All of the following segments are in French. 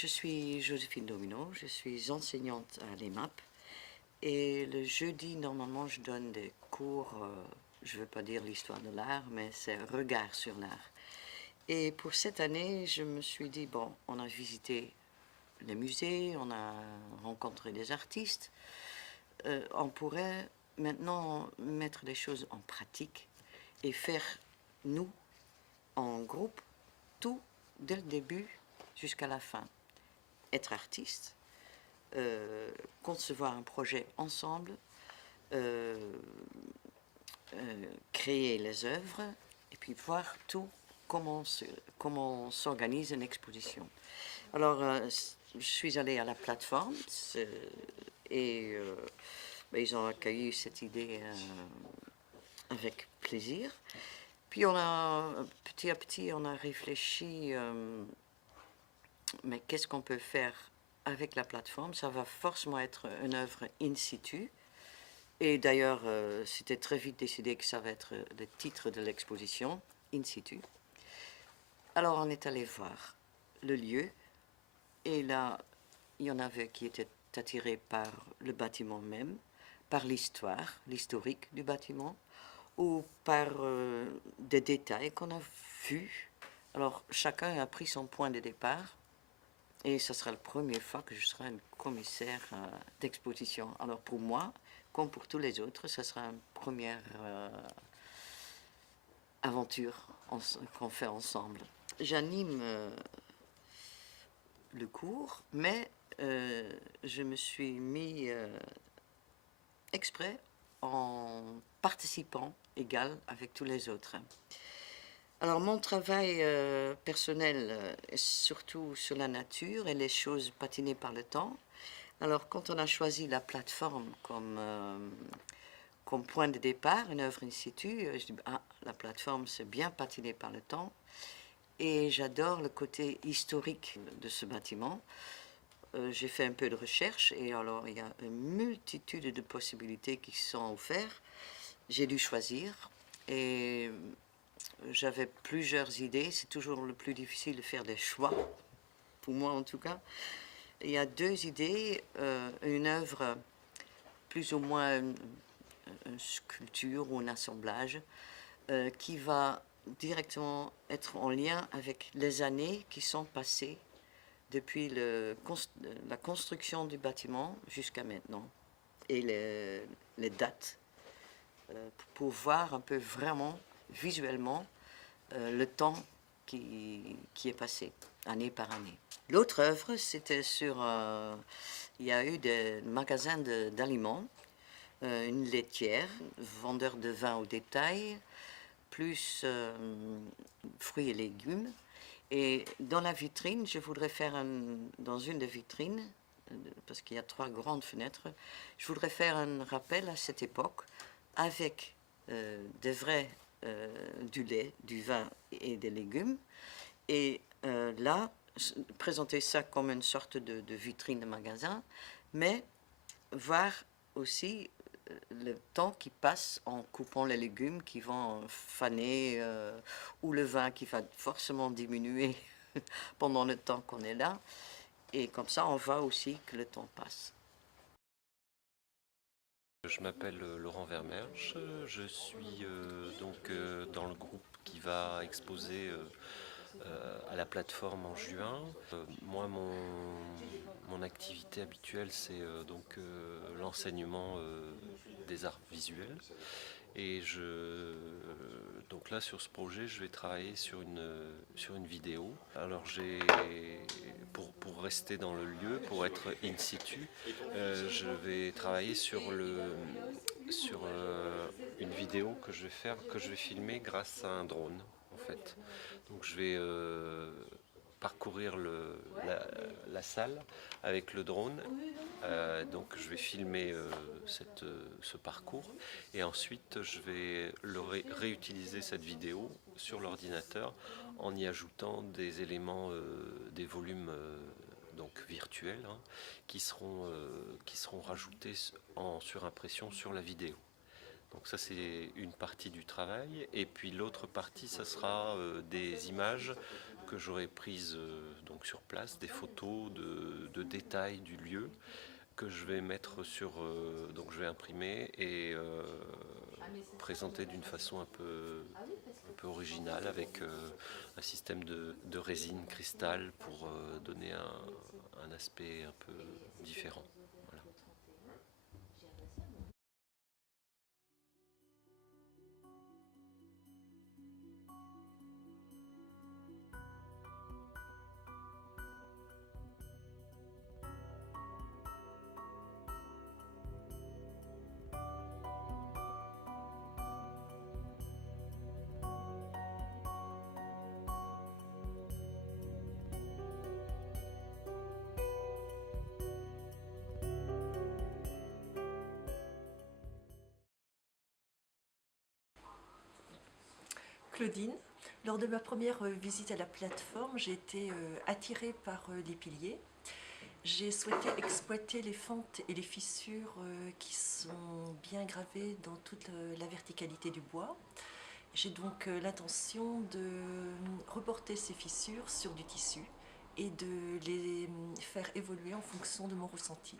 Je suis Joséphine Domino, je suis enseignante à l'EMAP et le jeudi, normalement, je donne des cours, je ne veux pas dire l'histoire de l'art, mais c'est regard sur l'art. Et pour cette année, je me suis dit, bon, on a visité les musées, on a rencontré des artistes, on pourrait maintenant mettre les choses en pratique et faire, nous, en groupe, tout dès le début jusqu'à la fin. Être artiste, concevoir un projet ensemble, créer les œuvres et puis voir tout comment s'organise une exposition. Alors, je suis allée à la plateforme et ils ont accueilli cette idée avec plaisir. Puis petit à petit, on a réfléchi, mais qu'est-ce qu'on peut faire avec la plateforme? Ça va forcément être une œuvre in situ. Et d'ailleurs, c'était très vite décidé que ça va être le titre de l'exposition, in situ. Alors on est allé voir le lieu, et là, il y en avait qui étaient attirés par le bâtiment même, par l'historique du bâtiment, ou par des détails qu'on a vus. Alors chacun a pris son point de départ, et ce sera la première fois que je serai une commissaire d'exposition. Alors pour moi, comme pour tous les autres, ce sera une première aventure qu'on fait ensemble. J'anime le cours, mais je me suis mis exprès en participant égal avec tous les autres. Alors mon travail personnel est surtout sur la nature et les choses patinées par le temps. Alors quand on a choisi la plateforme comme point de départ, une œuvre in situ, je dis la plateforme c'est bien patiné par le temps et j'adore le côté historique de ce bâtiment. J'ai fait un peu de recherche et alors il y a une multitude de possibilités qui sont offertes. J'ai dû choisir et j'avais plusieurs idées. C'est toujours le plus difficile de faire des choix, pour moi en tout cas. Il y a deux idées, une œuvre plus ou moins une sculpture ou un assemblage qui va directement être en lien avec les années qui sont passées depuis la construction du bâtiment jusqu'à maintenant et les dates pour voir un peu vraiment visuellement le temps qui est passé année par année. L'autre œuvre, c'était il y a eu des magasins d'aliments, une laitière, vendeur de vin au détail, plus fruits et légumes. Et dans la vitrine, je voudrais faire dans une des vitrines, parce qu'il y a 3 grandes fenêtres, je voudrais faire un rappel à cette époque avec du lait, du vin et des légumes. Et là, présenter ça comme une sorte de vitrine de magasin, mais voir aussi le temps qui passe en coupant les légumes qui vont faner ou le vin qui va forcément diminuer pendant le temps qu'on est là. Et comme ça, on voit aussi que le temps passe. Je m'appelle Laurent Vermerge, je suis dans le groupe qui va exposer à la plateforme en juin. Moi, mon activité habituelle, c'est l'enseignement des arts visuels. Et donc là, sur ce projet, je vais travailler sur une vidéo. Alors pour rester dans le lieu, pour être in situ, je vais travailler sur une vidéo que je vais faire, que je vais filmer grâce à un drone en fait. Donc je vais parcourir la salle avec le drone. Donc je vais filmer ce parcours et ensuite je vais réutiliser cette vidéo sur l'ordinateur en y ajoutant des éléments, des volumes donc virtuels qui seront rajoutés en surimpression sur la vidéo. Donc ça c'est une partie du travail et puis l'autre partie ça sera des images que j'aurai prises donc sur place, des photos de détails du lieu que je vais mettre sur, donc je vais imprimer et présenter d'une façon un peu originale avec un système de résine cristal pour donner un aspect un peu différent. Voilà. Claudine, lors de ma première visite à la plateforme, j'ai été attirée par les piliers. J'ai souhaité exploiter les fentes et les fissures qui sont bien gravées dans toute la verticalité du bois. J'ai donc l'intention de reporter ces fissures sur du tissu et de les faire évoluer en fonction de mon ressenti.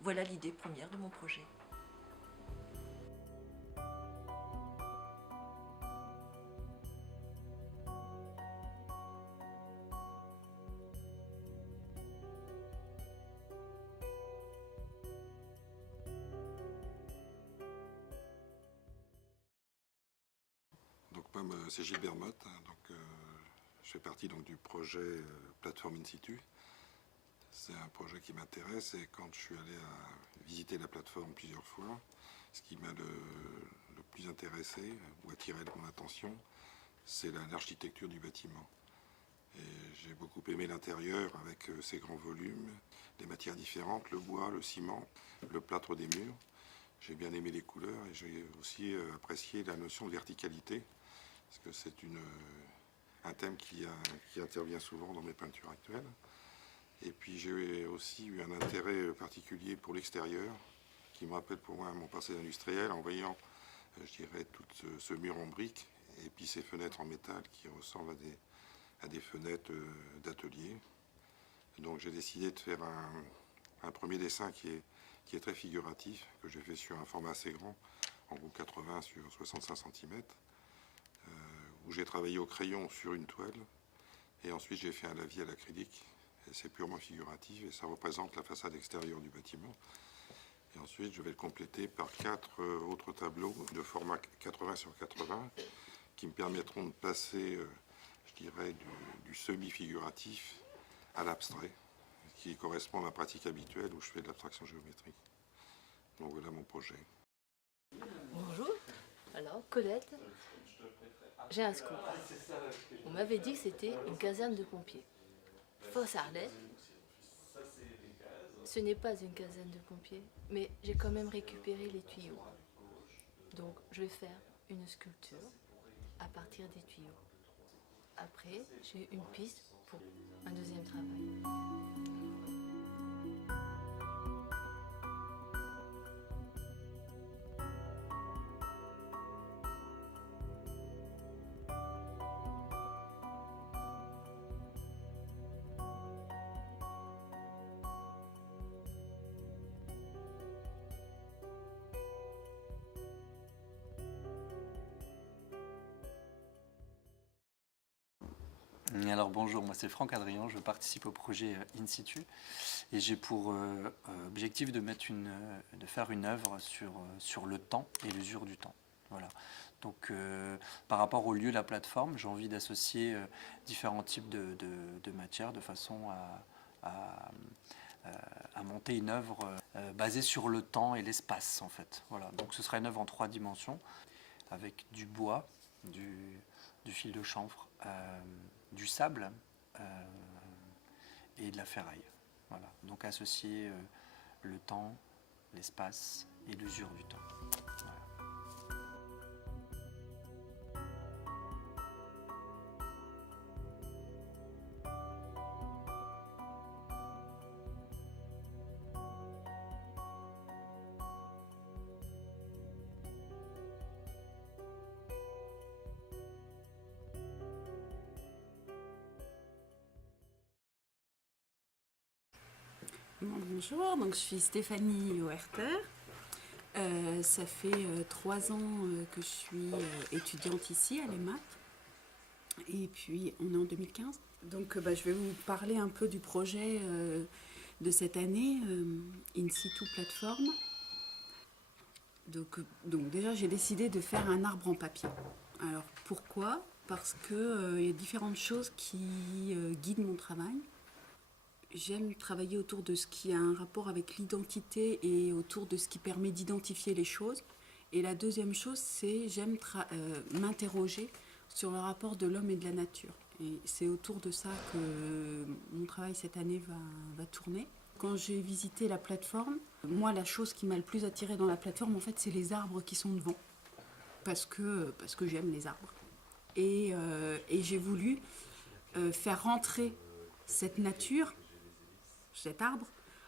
Voilà l'idée première de mon projet. Donc moi, c'est Gilbert Motte, je fais partie donc, du projet Plateforme In Situ. C'est un projet qui m'intéresse et quand je suis allé visiter la plateforme plusieurs fois, ce qui m'a le plus intéressé ou attiré mon attention, c'est l'architecture du bâtiment. Et j'ai beaucoup aimé l'intérieur avec ses grands volumes, les matières différentes, le bois, le ciment, le plâtre des murs. J'ai bien aimé les couleurs et j'ai aussi apprécié la notion de verticalité, parce que c'est un thème qui intervient souvent dans mes peintures actuelles. Et puis j'ai aussi eu un intérêt particulier pour l'extérieur, qui me rappelle pour moi mon passé industriel, en voyant, je dirais, tout ce mur en briques, et puis ces fenêtres en métal qui ressemblent à des fenêtres d'atelier. Donc j'ai décidé de faire un premier dessin qui est très figuratif, que j'ai fait sur un format assez grand, en gros 80 sur 65 cm, où j'ai travaillé au crayon sur une toile, et ensuite j'ai fait un lavis à l'acrylique, et c'est purement figuratif, et ça représente la façade extérieure du bâtiment. Et ensuite je vais le compléter par 4 autres tableaux de format 80 sur 80, qui me permettront de passer, je dirais, du semi-figuratif à l'abstrait, qui correspond à ma pratique habituelle où je fais de l'abstraction géométrique. Donc voilà mon projet. Bonjour, alors Colette, j'ai un scoop. On m'avait dit que c'était une caserne de pompiers. Fausse Arlette, ce n'est pas une caserne de pompiers, mais j'ai quand même récupéré les tuyaux. Donc je vais faire une sculpture à partir des tuyaux. Après, j'ai une piste pour un deuxième travail. Alors bonjour, moi c'est Franck Adrien, je participe au projet In Situ et j'ai pour objectif de faire une œuvre sur le temps et l'usure du temps. Voilà. Donc par rapport au lieu de la plateforme, j'ai envie d'associer différents types de matières de façon à monter une œuvre basée sur le temps et l'espace en fait. Voilà. Donc ce sera une œuvre en 3 dimensions. avec du bois, du fil de chanvre, du sable et de la ferraille. Voilà. Donc associer le temps, l'espace et l'usure du temps. Voilà. Bonjour, donc je suis Stéphanie Oerter. Ça fait 3 ans que je suis étudiante ici à l'EMAP. Et puis on est en 2015. Donc je vais vous parler un peu du projet de cette année, In Situ Plateforme. Donc déjà j'ai décidé de faire un arbre en papier. Alors pourquoi ? Parce qu'il y a différentes choses qui guident mon travail. J'aime travailler autour de ce qui a un rapport avec l'identité et autour de ce qui permet d'identifier les choses. Et la deuxième chose, c'est j'aime m'interroger sur le rapport de l'homme et de la nature. Et c'est autour de ça que mon travail cette année va tourner. Quand j'ai visité la plateforme, moi la chose qui m'a le plus attirée dans la plateforme, en fait, c'est les arbres qui sont devant. Parce que j'aime les arbres. Et j'ai voulu faire rentrer cette nature, cet arbre,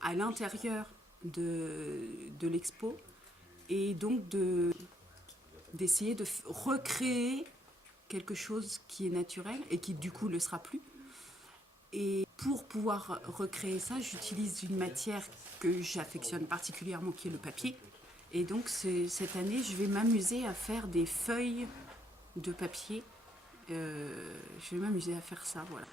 à l'intérieur de l'expo, et donc d'essayer de recréer quelque chose qui est naturel et qui du coup ne le sera plus. Et pour pouvoir recréer ça, j'utilise une matière que j'affectionne particulièrement, qui est le papier. Et donc cette année, je vais m'amuser à faire des feuilles de papier. Je vais m'amuser à faire ça, voilà.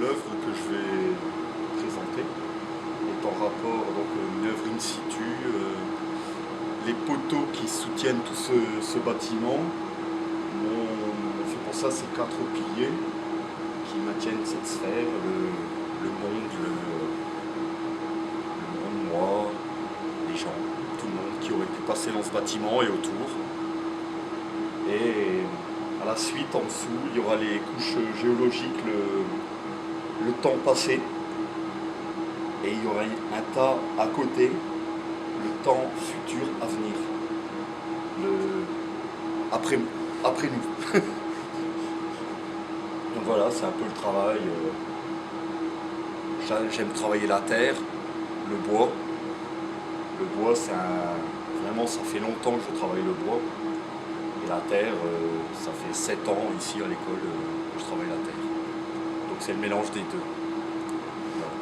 L'œuvre que je vais présenter est en rapport, donc une œuvre in situ. Les poteaux qui soutiennent tout ce bâtiment ont fait pour ça ces 4 piliers qui maintiennent cette sphère, le monde, moi, les gens, tout le monde qui aurait pu passer dans ce bâtiment et autour. Et à la suite, en dessous, il y aura les couches géologiques, le temps passé, et il y aura un tas à côté, le temps futur à venir, après nous. Donc voilà, c'est un peu le travail. J'aime travailler la terre, le bois. Le bois, vraiment, ça fait longtemps que je travaille le bois. Et la terre, ça fait 7 ans ici à l'école que je travaille la terre. Donc c'est le mélange des deux. Voilà.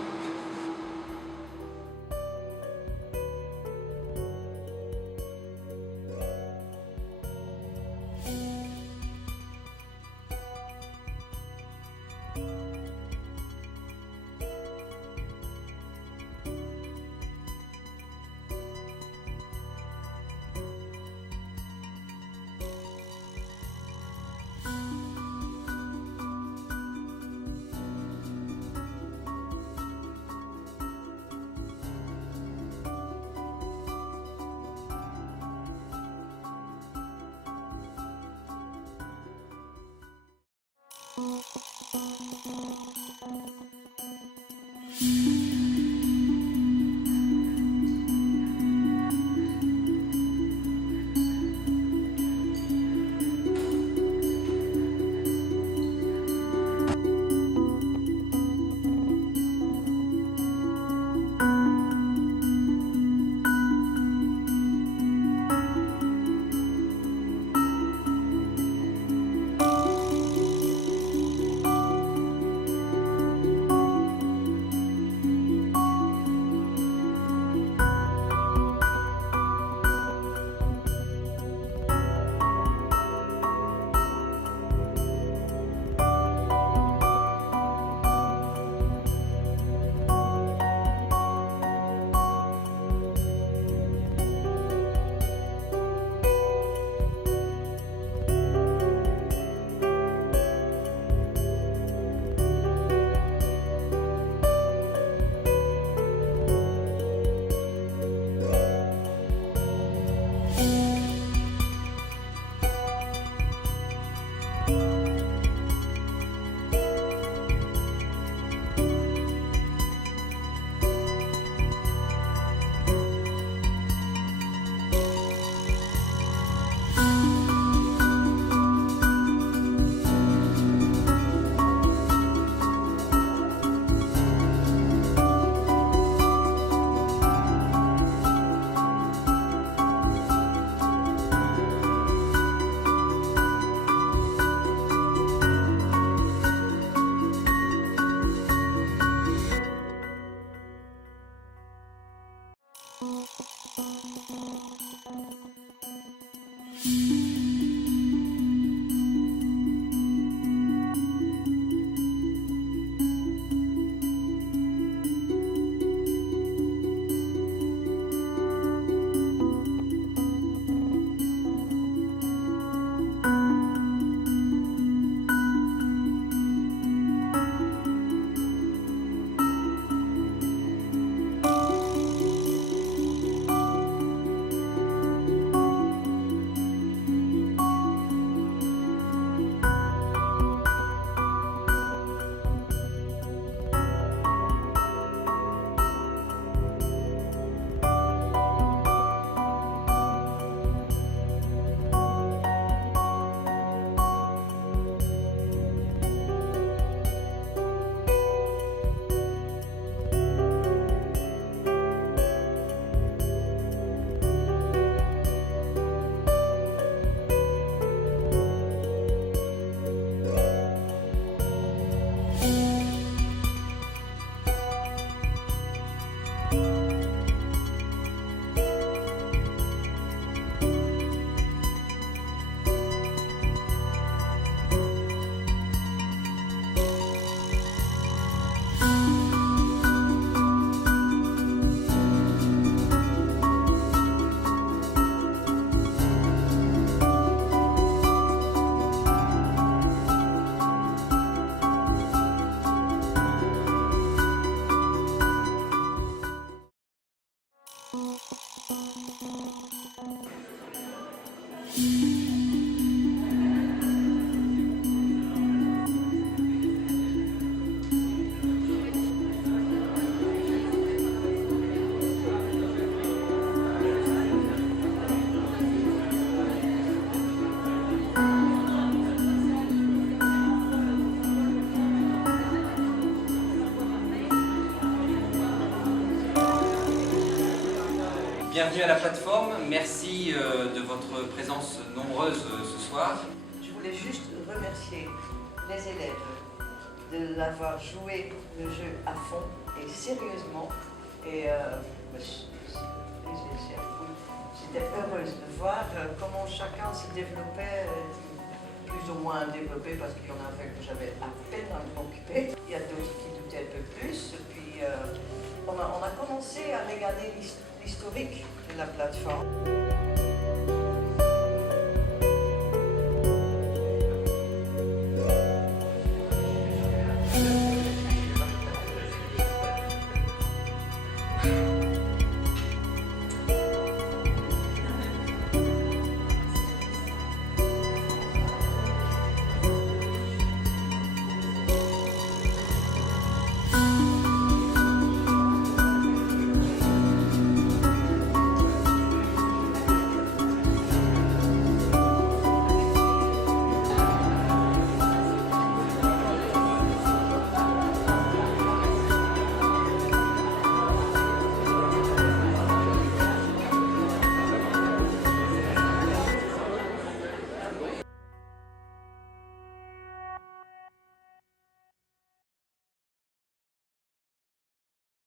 Bienvenue à la plateforme, merci de votre présence nombreuse ce soir. Je voulais juste remercier les élèves de l'avoir joué le jeu à fond et sérieusement. Et j'étais heureuse de voir comment chacun se développait, plus ou moins développé, parce qu'il y en avait que j'avais à peine à m'occuper. Il y a d'autres qui doutaient un peu plus. Et puis on a commencé à regarder l'historique de la plateforme.